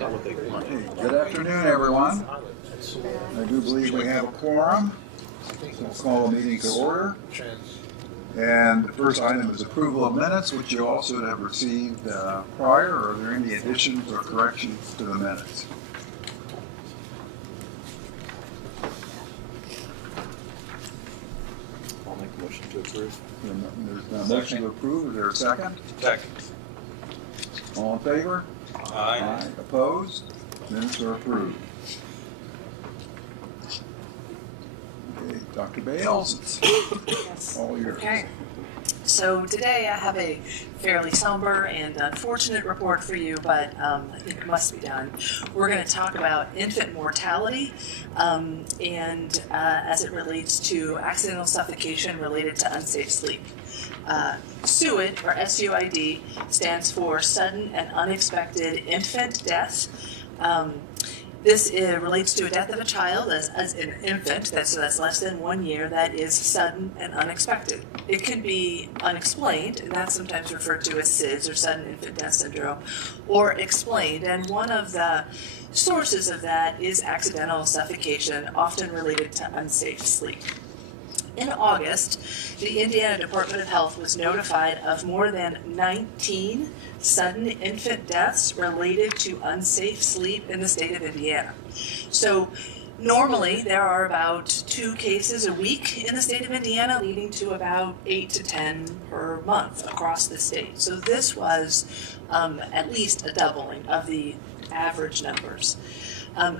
Okay, good afternoon, everyone. I do believe we have a quorum, so we'll call the meeting to order. And the first item is approval of minutes, which you also should have received prior. Are there any additions or corrections to the minutes? I'll make a motion to approve. There's a motion to approve. Is there a second? Second. All in favor? Aye. Opposed? Minutes are approved. Okay, Dr. Bales, it's Yes. all yours. Okay. So today I have a fairly somber and unfortunate report for you, but I think it must be done. We're going to talk about infant mortality and as it relates to accidental suffocation related to unsafe sleep. SUID, or SUID, stands for Sudden and Unexpected Infant Death. This relates to a death of a child as an infant, that's less than 1 year, that is sudden and unexpected. It can be unexplained, and that's sometimes referred to as SIDS, or Sudden Infant Death Syndrome, or explained. And one of the sources of that is accidental suffocation, often related to unsafe sleep. In August, the Indiana Department of Health was notified of more than 19 sudden infant deaths related to unsafe sleep in the state of Indiana. So normally there are about 2 cases a week in the state of Indiana, leading to about 8 to 10 per month across the state. So this was at least a doubling of the average numbers.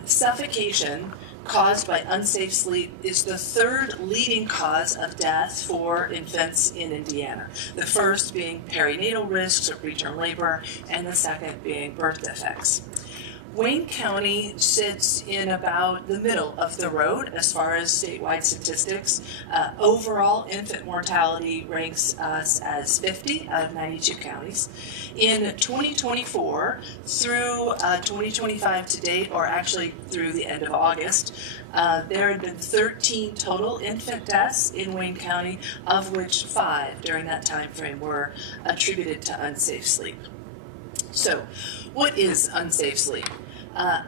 Suffocation caused by unsafe sleep is the 3rd leading cause of death for infants in Indiana. The first being perinatal risks or preterm labor, and the second being birth defects. Wayne County sits in about the middle of the road as far as statewide statistics. Overall, infant mortality ranks us as 50 out of 92 counties. In 2024 through 2025 to date, or actually through the end of August, there had been 13 total infant deaths in Wayne County, of which 5 during that time frame were attributed to unsafe sleep. So, what is unsafe sleep?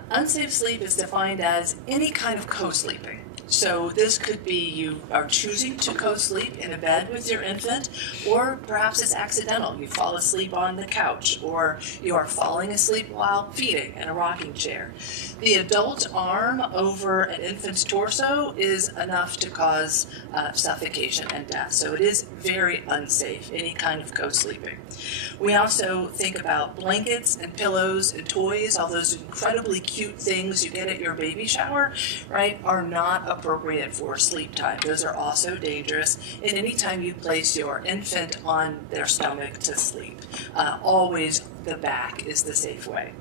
Unsafe sleep is defined as any kind of co-sleeping. So this could be you are choosing to co-sleep in a bed with your infant, or perhaps it's accidental. You fall asleep on the couch, or you are falling asleep while feeding in a rocking chair. The adult arm over an infant's torso is enough to cause suffocation and death. So it is very unsafe, any kind of co-sleeping. We also think about blankets and pillows and toys, all those incredibly cute things you get at your baby shower, right, are not appropriate for sleep time. Those are also dangerous. And anytime you place your infant on their stomach to sleep, always the back is the safe way.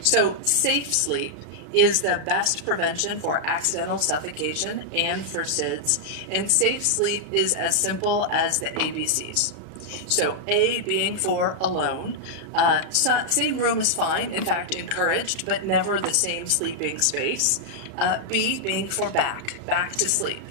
So safe sleep is the best prevention for accidental suffocation and for SIDS. And safe sleep is as simple as the ABCs. So A being for alone. Same room is fine, in fact encouraged, but never the same sleeping space. B being for back to sleep.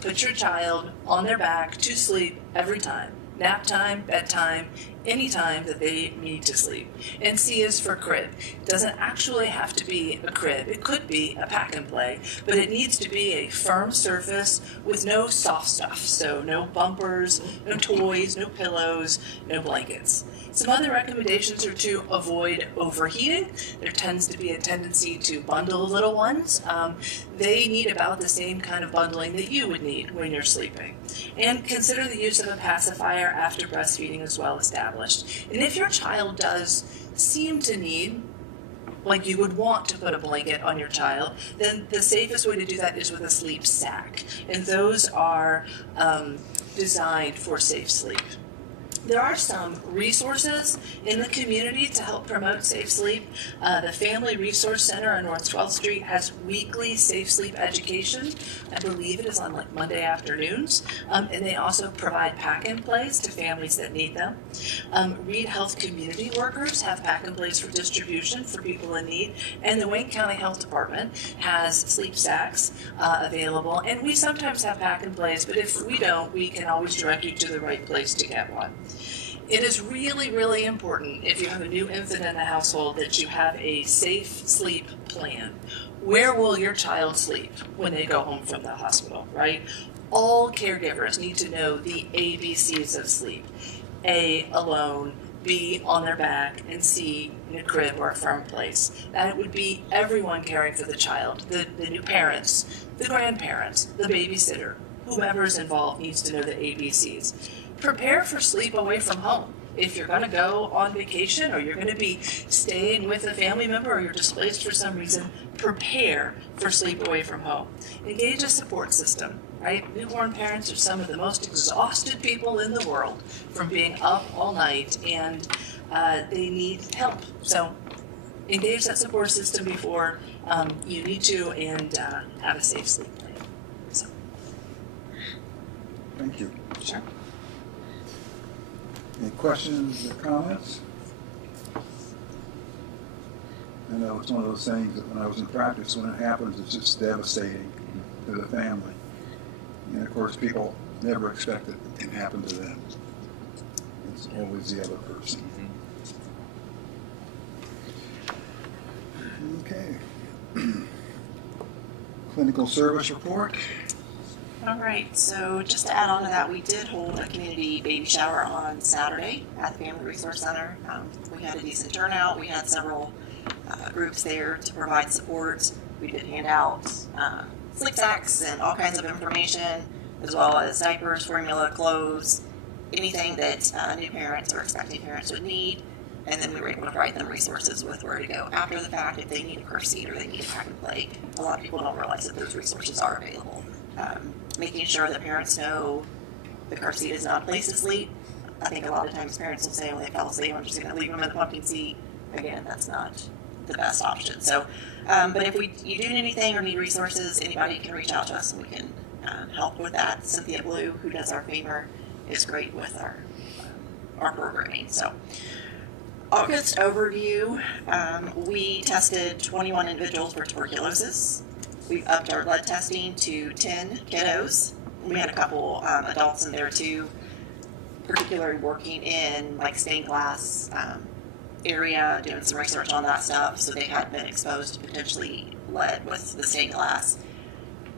Put your child on their back to sleep every time. Nap time, bedtime, any time that they need to sleep. And C is for crib. It doesn't actually have to be a crib. It could be a pack and play, but it needs to be a firm surface with no soft stuff. So no bumpers, no toys, no pillows, no blankets. Some other recommendations are to avoid overheating. There tends to be a tendency to bundle little ones. They need about the same kind of bundling that you would need when you're sleeping. And consider the use of a pacifier after breastfeeding is well established. And if your child does seem to need, like you would want to put a blanket on your child, then the safest way to do that is with a sleep sack. And those are designed for safe sleep. There are some resources in the community to help promote safe sleep. The Family Resource Center on North 12th Street has weekly safe sleep education. I believe it is on like Monday afternoons. And they also provide pack-and-plays to families that need them. Reed Health community workers have pack-and-plays for distribution for people in need. And the Wayne County Health Department has sleep sacks available. And we sometimes have pack-and-plays, but if we don't, we can always direct you to the right place to get one. It is really, really important if you have a new infant in the household that you have a safe sleep plan. Where will your child sleep when they go home from the hospital, right? All caregivers need to know the ABCs of sleep. A, alone, B, on their back, and C, in a crib or a firm place. That it would be everyone caring for the child, the new parents, the grandparents, the babysitter, whomever's involved needs to know the ABCs. Prepare for sleep away from home. If you're going to go on vacation or you're going to be staying with a family member or you're displaced for some reason, prepare for sleep away from home. Engage a support system, right? Newborn parents are some of the most exhausted people in the world from being up all night, and they need help. So engage that support system before you need to, and have a safe sleep plan. So. Thank you. Sure. Any questions or comments? I know it's one of those things that when I was in practice, when it happens, it's just devastating to the family. And of course, people never expect it can happen to them. It's always the other person. Okay. Clinical service report. All right, so just to add on to that, we did hold a community baby shower on Saturday at the Family Resource Center. We had a decent turnout. We had several groups there to provide support. We did hand out sleep sacks and all kinds of information, as well as diapers, formula, clothes, anything that new parents or expecting parents would need. And then we were able to provide them resources with where to go after the fact if they need a car seat or they need a pack and play. A lot of people don't realize that those resources are available. Making sure that parents know the car seat is not a place to sleep. I think a lot of times parents will say when they fall asleep, I'm just going to leave them in the pumpkin seat. Again, that's not the best option. So, but if you do need anything or need resources, anybody can reach out to us and we can help with that. Cynthia Blue, who does our favor, is great with our programming. So, August overview, we tested 21 individuals for tuberculosis. We've upped our blood testing to 10 kiddos. We had a couple adults in there too, particularly working in like stained glass area, doing some research on that stuff. So they had been exposed to potentially lead with the stained glass.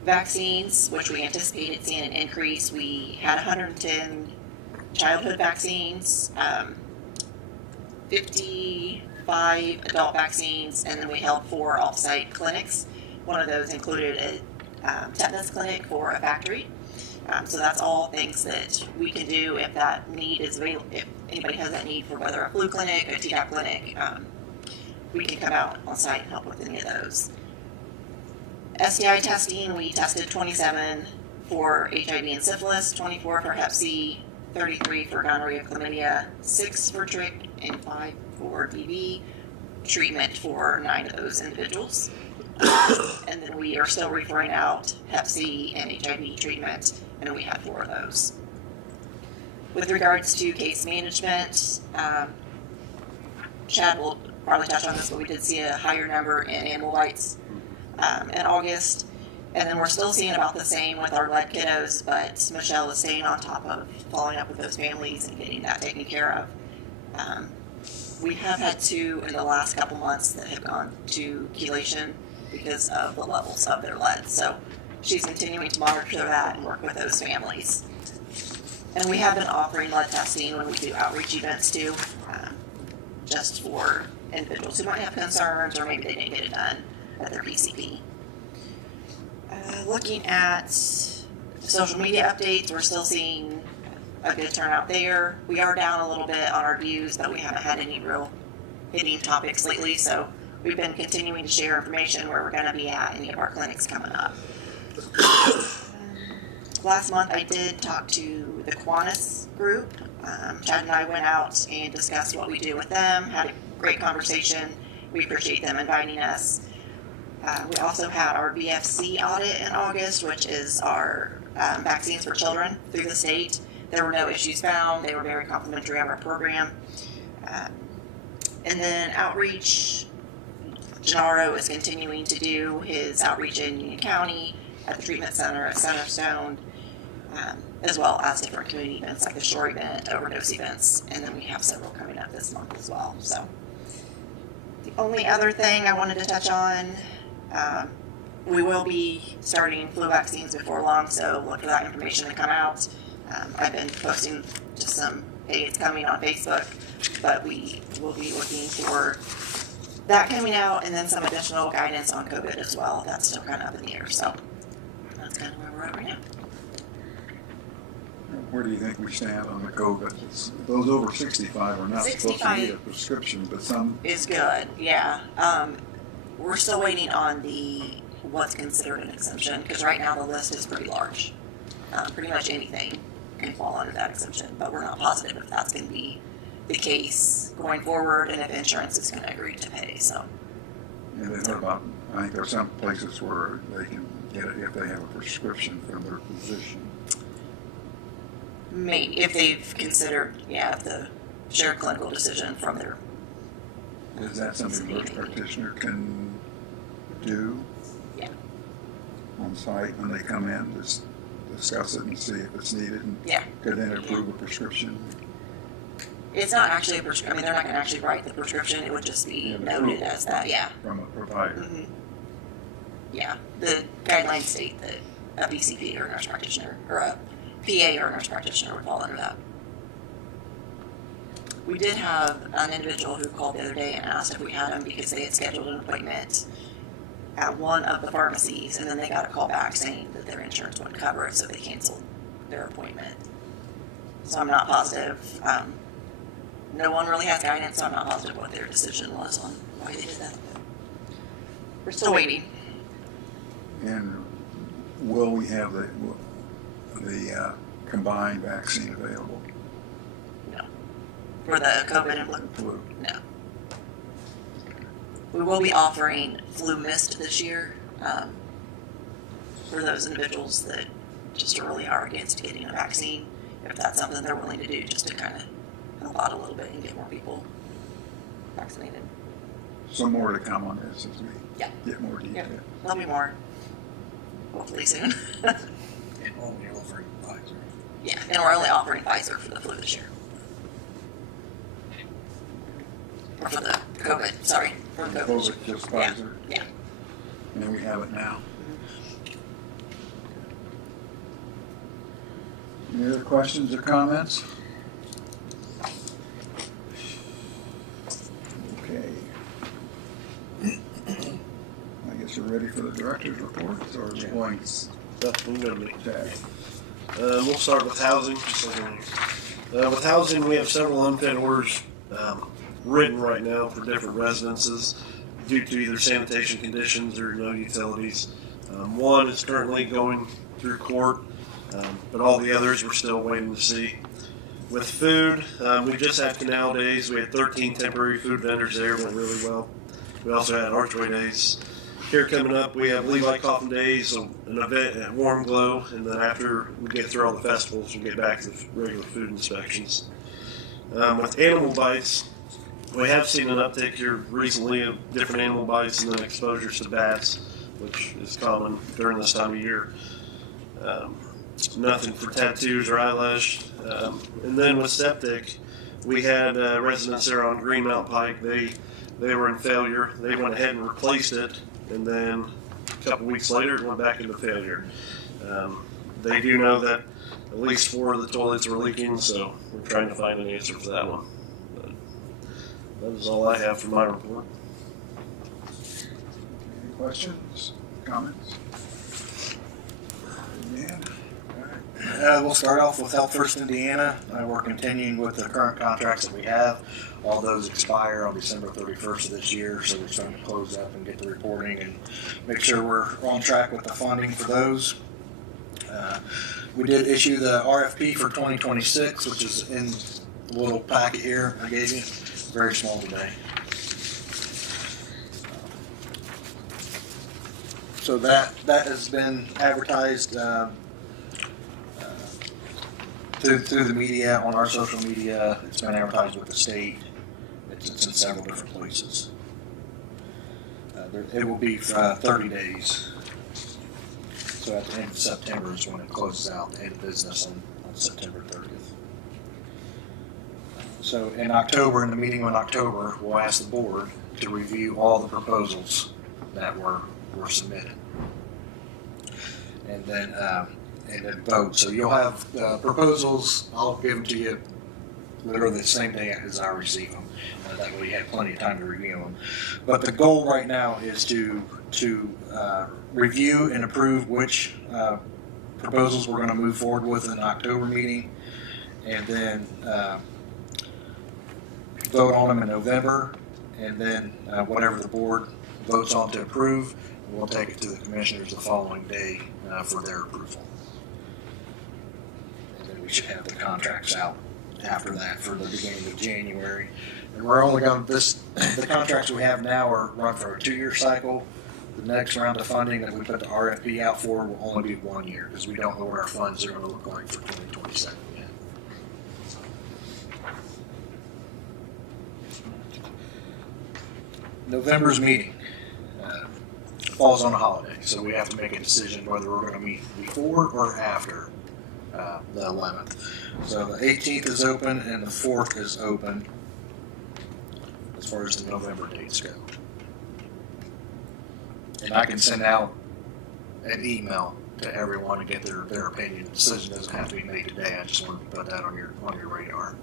Vaccines, which we anticipated seeing an increase. We had 110 childhood vaccines, 55 adult vaccines, and then we held 4 off-site clinics. One of those included a tetanus clinic for a factory. So that's all things that we can do if that need is available. If anybody has that need for whether a flu clinic, a Tdap clinic, we can come out on site and help with any of those. STI testing, we tested 27 for HIV and syphilis, 24 for Hep C, 33 for gonorrhea, chlamydia, 6 for trich, and 5 for DV. Treatment for 9 of those individuals. And then we are still referring out Hep C and HIV treatment, and we have 4 of those. With regards to case management, Chad will probably touch on this, but we did see a higher number in animal bites in August. And then we're still seeing about the same with our lead kiddos, but Michelle is staying on top of following up with those families and getting that taken care of. We have had 2 in the last couple months that have gone to chelation because of the levels of their lead. So she's continuing to monitor that and work with those families. And we have been offering lead testing when we do outreach events too, just for individuals who might have concerns or maybe they didn't get it done at their PCP. Looking at social media updates, we're still seeing a good turnout there. We are down a little bit on our views, but we haven't had any real hitting topics lately, so we've been continuing to share information where we're going to be at any of our clinics coming up. Last month I did talk to the Kiwanis group. Chad and I went out and discussed what we do with them, had a great conversation. We appreciate them inviting us. We also had our VFC audit in August, which is our vaccines for children through the state. There were no issues found. They were very complimentary of our program. And then outreach, Gennaro is continuing to do his outreach in Union County, at the treatment center at Centerstone. as well as different community events like the shore event, overdose events, and then we have several coming up this month as well. So the only other thing I wanted to touch on, we will be starting flu vaccines before long, so look for that information to come out. I've been posting just some, hey, it's coming on Facebook, but we will be looking for that coming out, and then some additional guidance on COVID as well. That's still kind of up in the air, so that's kind of where we're at right now. Where do you think we stand on the COVID? Those over 65 are not supposed to need a prescription, but some is good. Yeah. We're still waiting on the what's considered an exemption, because right now the list is pretty large. Pretty much anything can fall under that exemption, but we're not positive if that's going to be the case going forward and if insurance is going to agree to pay. So. And then about, I think there are some places where they can get it if they have a prescription from their physician. Maybe if they've considered, the shared clinical decision from their. Is that something a nurse practitioner can do? Yeah. On site when they come in, just discuss it and see if it's needed, and could then approve a prescription. It's not actually a prescription. I mean, they're not going to actually write the prescription. It would just be noted as that. Yeah. From a provider. Mm-hmm. Yeah. The guidelines state that a PCP or a nurse practitioner or a PA or a nurse practitioner would fall under that. We did have an individual who called the other day and asked if we had him because they had scheduled an appointment at one of the pharmacies, and then they got a call back saying that their insurance wouldn't cover it, so they canceled their appointment. So I'm not positive. No one really has guidance, so I'm not positive what their decision was on why they did that. We're still waiting. And will we have the combined vaccine available? No. For the COVID and flu? No. We will be offering flu mist this year for those individuals that just really are against getting a vaccine, if that's something they're willing to do just to kind of help out a little bit and get more people vaccinated. Some more to come on this as we get more detail. Yep. There'll be more, hopefully soon. And only offering Pfizer. Yeah, and we're only offering Pfizer for the flu this year. Or for the COVID, sorry. For the COVID. COVID, just Pfizer? Yeah. And we have it now. Any other questions or comments? Okay. I guess we're ready for the director's reports, or is it going Chad? We'll start with housing. With housing, we have several unfit orders written right now for different residences due to either sanitation conditions or no utilities. One is currently going through court, but all the others we're still waiting to see. With food, we just had Canal Days. We had 13 temporary food vendors there, went really well. We also had Archway Days. Here coming up, we have Levi Coffin Days, an event at Warm Glow, and then after we get through all the festivals, we'll get back to the regular food inspections. With animal bites, we have seen an uptick here recently of different animal bites and then exposures to bats, which is common during this time of year. Nothing for tattoos or eyelash. And then with septic, we had residents there on Green Mountain Pike. They were in failure. They went ahead and replaced it, and then a couple weeks later it went back into failure. They do know that at least 4 of the toilets were leaking, so we're trying to find an answer for that one. But that is all I have for my report. Any questions, comments? Dan? We'll start off with Health First Indiana. We're continuing with the current contracts that we have. All those expire on December 31st of this year, so we're starting to close up and get the reporting and make sure we're on track with the funding for those. We did issue the RFP for 2026, which is in the little packet here I gave you. Very small today. So that has been advertised through the media, on our social media. It's been advertised with the state. It's in several different places. It will be for 30 days. So at the end of September is when it closes out, the end of business on September 30th. So in October, in the meeting in October, we'll ask the board to review all the proposals that were submitted. And then vote. So you'll have proposals, I'll give them to you literally the same day as I receive them. That way you have plenty of time to review them. But the goal right now is to review and approve which proposals we're going to move forward with in the October meeting, and then vote on them in November, and then whatever the board votes on to approve, we'll take it to the commissioners the following day for their approval. And then we should have the contracts out after that for the beginning of January. And we're only going to, the contracts we have now are run for a 2-year cycle. The next round of funding that we put the RFP out for will only be 1 year, because we don't know what our funds are going to look like for 2027 yet. November's meeting falls on a holiday, so we have to make a decision whether we're going to meet before or after the 11th. So the 18th is open and the 4th is open as far as the November dates go. And I can send out an email to everyone and get their opinion. The decision doesn't have to be made today. I just wanted to put that on your radar.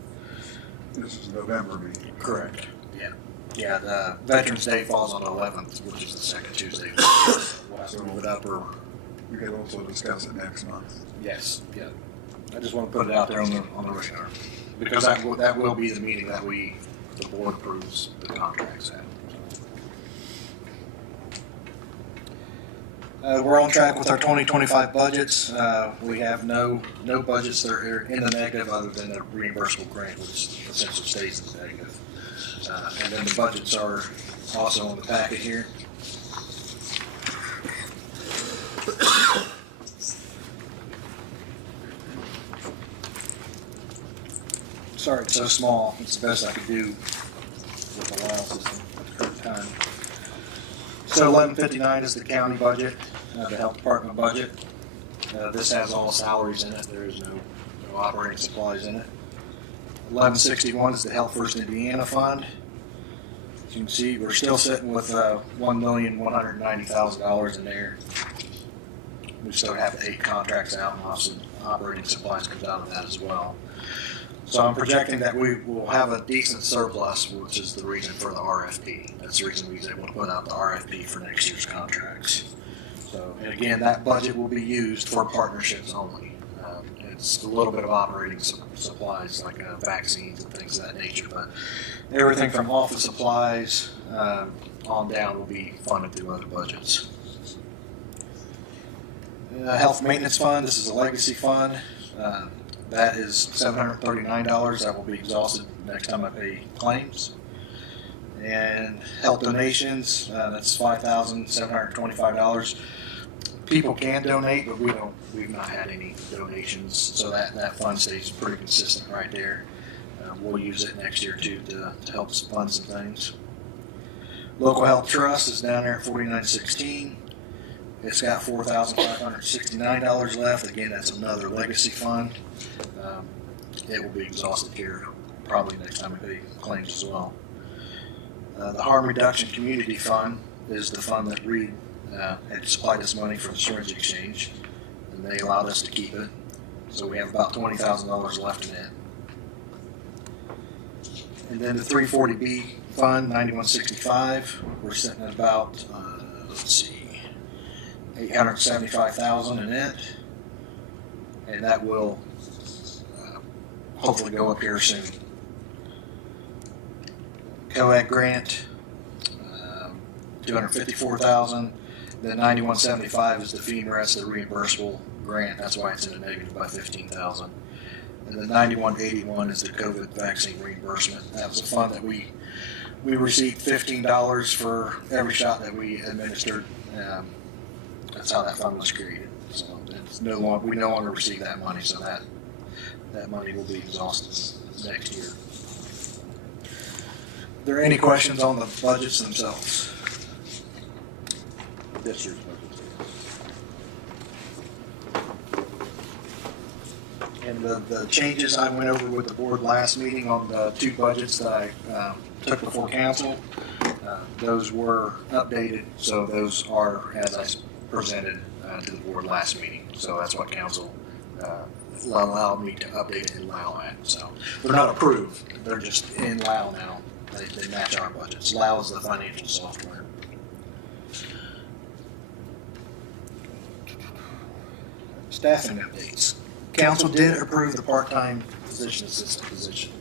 This is November meeting. Correct. Yeah. Yeah, the Veterans Day falls on the 11th, which is the second Tuesday. We'll have to move it up, or We could also discuss it next month. yes, yeah. I just want to put it out there on the radar, because that will be the meeting that the board approves the contracts at. We're on track with our 2025 budgets. We have no budgets that are in the negative other than the reimbursable grant, which essentially stays in the negative. And then the budgets are also on the packet here. Sorry, it's so small. It's the best I could do with the file system at the current time. So 1159 is the county budget, the health department budget. This has all salaries in it. There is no operating supplies in it. 1161 is the Health First Indiana Fund. As you can see, we're still sitting with $1,190,000 in there. We still have 8 contracts out, and obviously operating supplies comes out of that as well. So I'm projecting that we will have a decent surplus, which is the reason for the RFP. That's the reason we was able to put out the RFP for next year's contracts. So, and again, that budget will be used for partnerships only. It's a little bit of operating supplies like vaccines and things of that nature, but everything from office supplies on down will be funded through other budgets. Health Maintenance Fund, this is a legacy fund. That is $739. That will be exhausted next time I pay claims. And health donations, that's $5,725. People can donate, but we've not had any donations, so that fund stays pretty consistent right there. We'll use it next year too to help fund some things. Local Health Trust is down there at $49.16. It's got $4,569 left. Again, that's another legacy fund. It will be exhausted here probably next time we pay claims as well. The Harm Reduction Community Fund is the fund that Reed had supplied us money for the syringe exchange, and they allowed us to keep it. So we have about $20,000 left in it. And then the 340B fund, 9165, we're sitting at about, $875,000 in it, and that will hopefully go up here soon. COAG grant, $254,000. Then 9175 is the FEMA, that's the reimbursable grant. That's why it's in the negative by $15,000. And then 9181 is the COVID vaccine reimbursement. That was a fund that we received $15 for every shot that we administered. That's how that fund was created. So it's we no longer receive that money, so that money will be exhausted next year. Are there any questions on the budgets themselves? This year's budget. And the changes I went over with the board last meeting on the 2 budgets that I took before council, those were updated, so those are as I presented to the board last meeting. So that's what council allowed me to update it in LAO at. So they're not approved, they're just in LAO now. They match our budgets. LAO is the financial software. Staffing updates. Council did approve the part-time physician assistant position.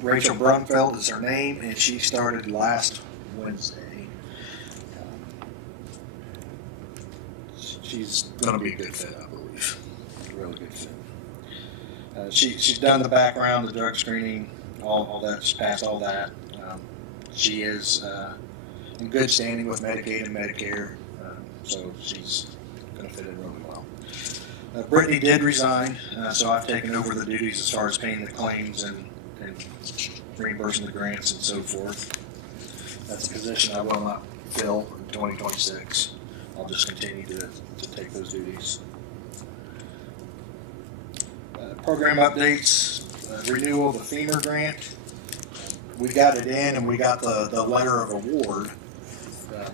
Rachel Brunfeld is her name, and she started last Wednesday. She's going to be a good fit, I believe. A really good fit. She's done the background, the drug screening, all that. She's passed all that. She is in good standing with Medicaid and Medicare, so she's going to fit in really well. Brittany did resign, so I've taken over the duties as far as paying the claims and reimbursing the grants and so forth. That's a position I will not fill in 2026. I'll just continue to take those duties. Program updates, renewal of the FEMA grant. We got it in and we got the letter of award.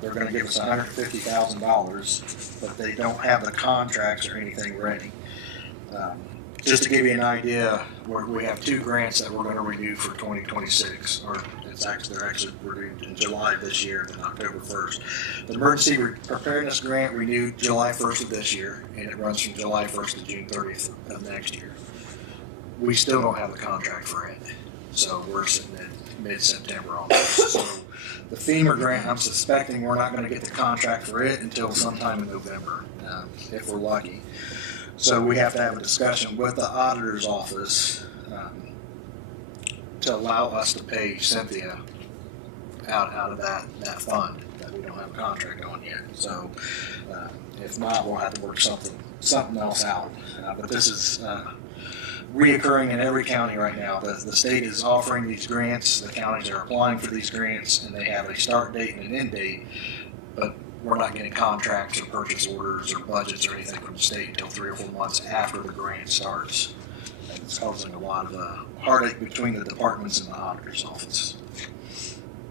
They're going to give us $150,000, but they don't have the contracts or anything ready. Just to give you an idea, we have 2 grants that we're going to renew for 2026, or they're actually renewed in July of this year and then October 1st. The Emergency Preparedness Grant renewed July 1st of this year, and it runs from July 1st to June 30th of next year. We still don't have the contract for it, so we're sitting at mid-September on this. So the FEMA grant, I'm suspecting we're not going to get the contract for it until sometime in November, if we're lucky. So we have to have a discussion with the auditor's office to allow us to pay Cynthia out of that fund that we don't have a contract on yet. So if not, we'll have to work something else out. But this is reoccurring in every county right now. The state is offering these grants, the counties are applying for these grants, and they have a start date and an end date, but we're not getting contracts or purchase orders or budgets or anything from the state until 3 or 4 months after the grant starts. And it's causing a lot of heartache between the departments and the auditor's office.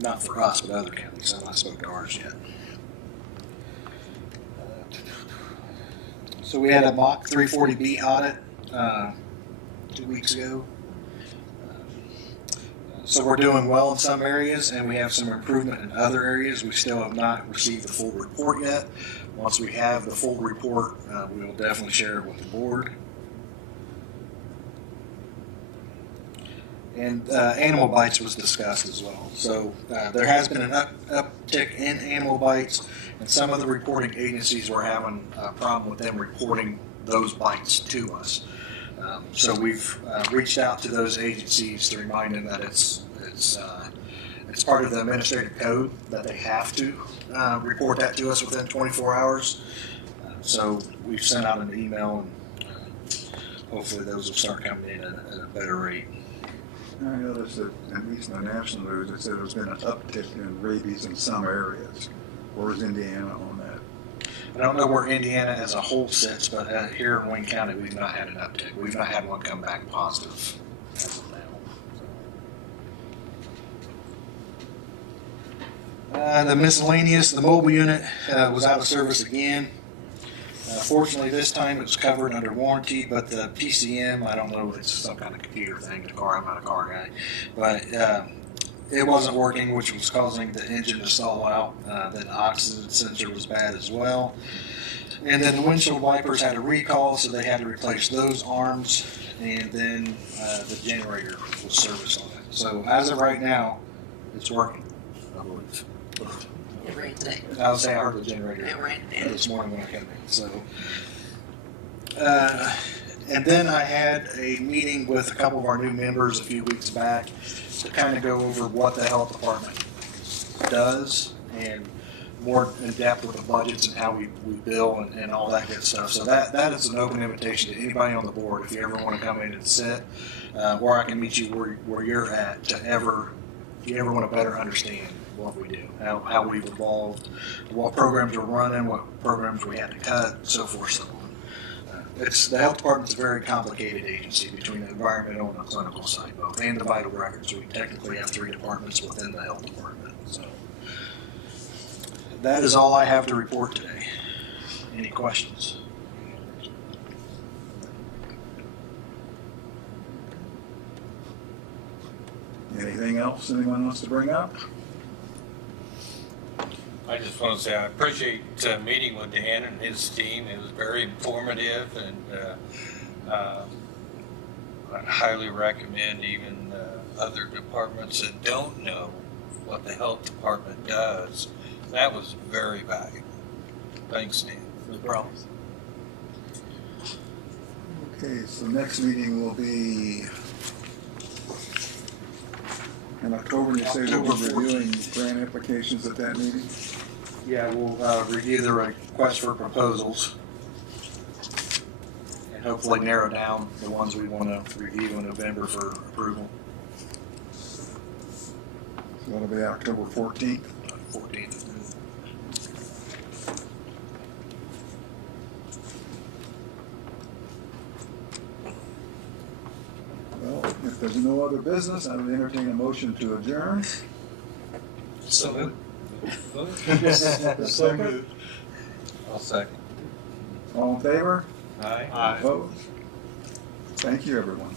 Not for us, but other counties. I haven't spoke to ours yet. So we had a mock 340B audit 2 weeks ago. So we're doing well in some areas, and we have some improvement in other areas. We still have not received the full report yet. Once we have the full report, we will definitely share it with the board. And animal bites was discussed as well. So there has been an uptick in animal bites, and some of the reporting agencies were having a problem with them reporting those bites to us. So we've reached out to those agencies to remind them that it's part of the administrative code that they have to report that to us within 24 hours. So we've sent out an email, and hopefully those will start coming in at a better rate. I noticed that, at least in the national news, it said there's been an uptick in rabies in some areas. Where's Indiana on that? I don't know where Indiana as a whole sits, but here in Wayne County, we've not had an uptick. We've not had one come back positive as of now. The miscellaneous, the mobile unit was out of service again. Fortunately, this time it was covered under warranty, but the PCM, I don't know if it's some kind of computer thing, the car, I'm not a car guy, but it wasn't working, which was causing the engine to stall out. The oxygen sensor was bad as well. And then the windshield wipers had a recall, so they had to replace those arms, and then the generator was serviced on it. So as of right now, it's working, I believe. It rained today. I would say I heard the generator It rained. this morning when I came in. So, and then I had a meeting with a couple of our new members a few weeks back to kind of go over what the health department does and more in depth with the budgets and how we bill and all that good stuff. So that is an open invitation to anybody on the board if you ever want to come in and sit, where I can meet you where you're at if you ever want to better understand what we do, how we've evolved, what programs we're running, what programs we had to cut, so forth, so on. The health department's a very complicated agency between the environmental and the clinical side both, and the vital records. We technically have 3 departments within the health department. So that is all I have to report today. Any questions? Anything else anyone wants to bring up? I just want to say I appreciate meeting with Dan and his team. It was very informative, and I highly recommend even other departments that don't know what the health department does. That was very valuable. Thanks, Dan. No problem. Okay, so next meeting will be in October. You say we'll be October reviewing grant applications at that meeting? Yeah, we'll review the request for proposals and hopefully narrow down the ones we want to review in November for approval. So that'll be October 14th. 14th. Well, if there's no other business, I would entertain a motion to adjourn. So moved. So moved. I'll second. All in favor? Aye. Opposed? Thank you, everyone.